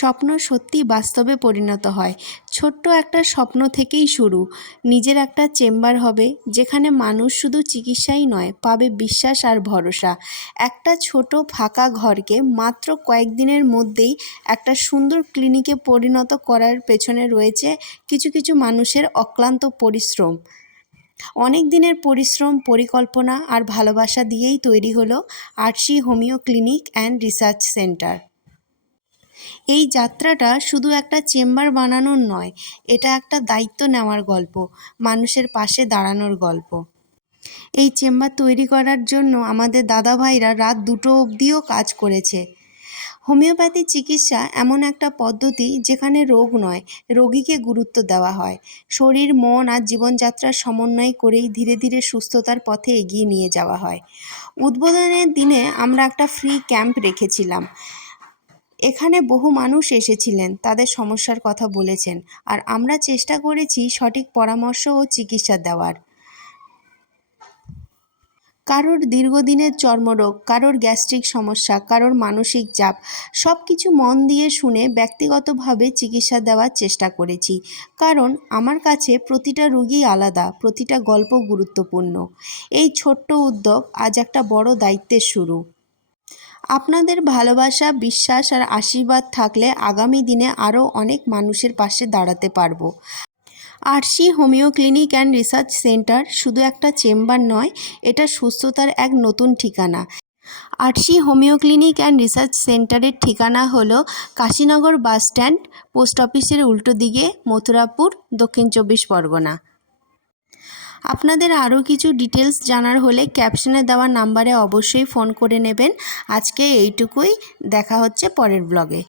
স্বপ্ন সত্যি বাস্তবে পরিণত হয়। ছোট্ট একটা স্বপ্ন থেকেই শুরু। নিজের একটা চেম্বার হবে যেখানে মানুষ শুধু চিকিৎসাই নয়, পাবে বিশ্বাস আর ভরসা। একটা ছোট ফাঁকা ঘরকে মাত্র কয়েকদিনের মধ্যেই একটা সুন্দর ক্লিনিকে পরিণত করার পেছনে রয়েছে কিছু কিছু মানুষের অক্লান্ত পরিশ্রম। অনেক দিনের পরিশ্রম, পরিকল্পনা আর ভালোবাসা দিয়েই তৈরি হলো Arshi homeo clinic and research centre. এই যাত্রাটা শুধু একটা চেম্বার বানানোর নয়, এটা একটা দায়িত্ব নেওয়ার গল্প, মানুষের পাশে দাঁড়ানোর গল্প। এই চেম্বার তৈরি করার জন্য আমাদের দাদাভাইরা রাত 2টো অবধিও কাজ করেছে। হোমিওপ্যাথি চিকিৎসা এমন একটা পদ্ধতি যেখানে রোগ নয়, রোগীকে গুরুত্ব দেওয়া হয়। শরীর, মন আর জীবনযাত্রার সমন্বয় করেই ধীরে ধীরে সুস্থতার পথে এগিয়ে নিয়ে যাওয়া হয়। উদ্বোধনের দিনে আমরা একটা ফ্রি ক্যাম্প রেখেছিলাম। এখানে বহু মানুষ এসেছিলেন, তাদের সমস্যার কথা বলেছেন, আর আমরা চেষ্টা করেছি সঠিক পরামর্শ ও চিকিৎসা দেওয়ার। কারোর দীর্ঘদিনের চর্মরোগ, কারোর গ্যাস্ট্রিক সমস্যা, কারোর মানসিক চাপ, সব কিছু মন দিয়ে শুনে ব্যক্তিগতভাবে চিকিৎসা দেওয়ার চেষ্টা করেছি। কারণ আমার কাছে প্রতিটা রোগী আলাদা, প্রতিটা গল্প গুরুত্বপূর্ণ। এই ছোট্ট উদ্যোগ আজ একটা বড় দায়িত্বের শুরু। আপনাদের ভালোবাসা, বিশ্বাস আর আশীর্বাদ থাকলে আগামী দিনে আরও অনেক মানুষের পাশে দাঁড়াতে পারবো। Arshi homeo clinic and research centre শুধু একটা চেম্বার নয়, এটা সুস্থতার এক নতুন ঠিকানা। Arshi homeo clinic and research সেন্টারের ঠিকানা হলো কাশীনগর বাস স্ট্যান্ড, পোস্ট অফিসের উল্টো দিকে, মথুরাপুর, দক্ষিণ 24 পরগনা। আপনাদের আরও কিছু ডিটেলস জানার হলে ক্যাপশনে দেওয়া নাম্বারে অবশ্যই ফোন করে নেবেন। আজকে এইটুকুই, দেখা হচ্ছে পরের ব্লগে।